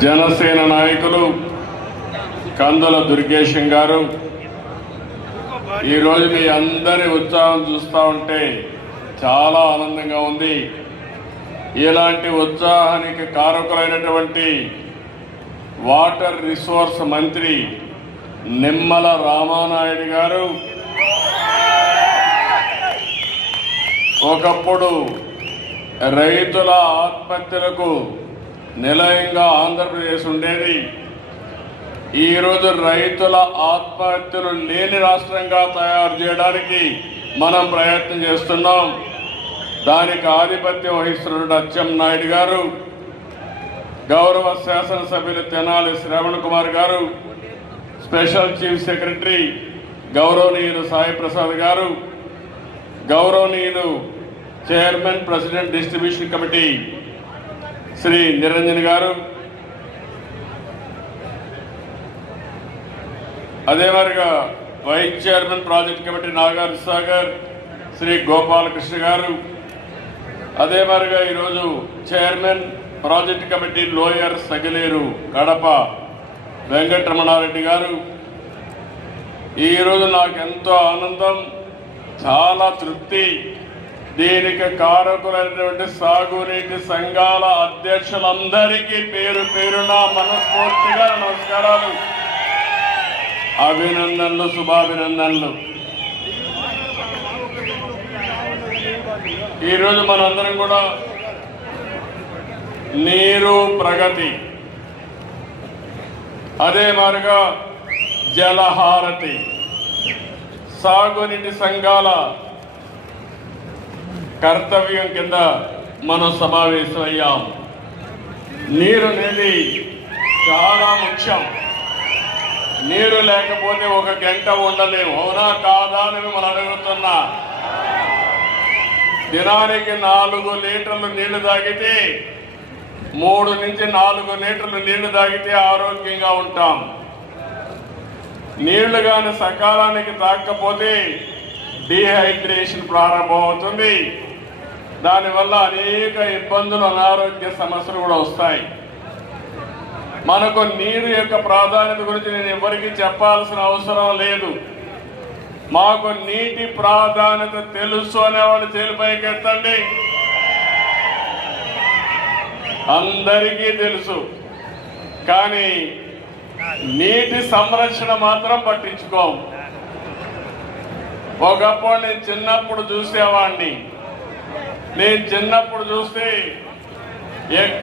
జనసేన నాయకులు కందుల దుర్గేశం గారు, ఈరోజు మీ అందరి ఉత్సాహం చూస్తూ ఉంటే చాలా ఆనందంగా ఉంది. ఇలాంటి ఉత్సాహానికి కారకులైనటువంటి వాటర్ రిసోర్స్ మంత్రి నిమ్మల రామానాయుడు గారు ఒకప్పుడు రైతుల ఆత్మహత్యలకు నిలయంగా ఆంధ్రప్రదేశ్ ఉండేది. ఈరోజు రైతుల ఆత్మహత్యలు లేని రాష్ట్రంగా తయారు చేయడానికి మనం ప్రయత్నం చేస్తున్నాం. దానికి ఆధిపత్యం వహిస్తున్న అచ్చెన్నాయుడు గారు, గౌరవ శాసనసభ్యులు తెనాలి శ్రవణ్ కుమార్ గారు, స్పెషల్ చీఫ్ సెక్రటరీ గౌరవనీయులు సాయి ప్రసాద్ గారు, గౌరవనీయులు chairman president distribution committee Shri Niranjan గారు, అదే మరిగా vice chairman project committee Nagar Sagar Shri Gopalakrishna గారు, అదే మరిగా ఈరోజు chairman project committee lower Sagileru Kadapa Venkataramana Reddy గారు. ఈరోజు నాకు ఎంతో ఆనందం, చాలా తృప్తి. దీనికి కారకులైనటువంటి సాగునీటి సంఘాల అధ్యక్షులందరికీ పేరు పేరున మనస్ఫూర్తిగా నమస్కారాలు, అభినందనలు, శుభాభినందనలు. ఈరోజు మనందరం కూడా నీరు ప్రగతి, అదే మాదిరిగా జలహారతి, సాగునీటి సంఘాల కర్తవ్యం కింద మనం సమావేశమయ్యాం. నీరు అనేది చాలా ముఖ్యం. నీరు లేకపోతే ఒక గంట ఉండలేము. అవునా కాదా అని మనం అడుగుతున్నా. దినానికి 4 లీటర్లు నీళ్లు తాగితే 3 నుంచి 4 లీటర్లు నీళ్లు తాగితే ఆరోగ్యంగా ఉంటాం. నీళ్లు కానీ సకాలానికి తాగకపోతే డీహైడ్రేషన్ ప్రారంభమవుతుంది. దానివల్ల అనేక ఇబ్బందులు, అనారోగ్య సమస్యలు కూడా వస్తాయి. మనకు నీరు యొక్క ప్రాధాన్యత గురించి నేను ఎవరికి చెప్పాల్సిన అవసరం లేదు. మాకు నీటి ప్రాధాన్యత తెలుసు అనేవాళ్ళు చేలిపైకి ఎత్తండి. అందరికీ తెలుసు, కానీ నీటి సంరక్షణ మాత్రం పట్టించుకోం. ఒకప్పుడు నేను చిన్నప్పుడు చూసేవాడిని. నేను చిన్నప్పుడు చూస్తే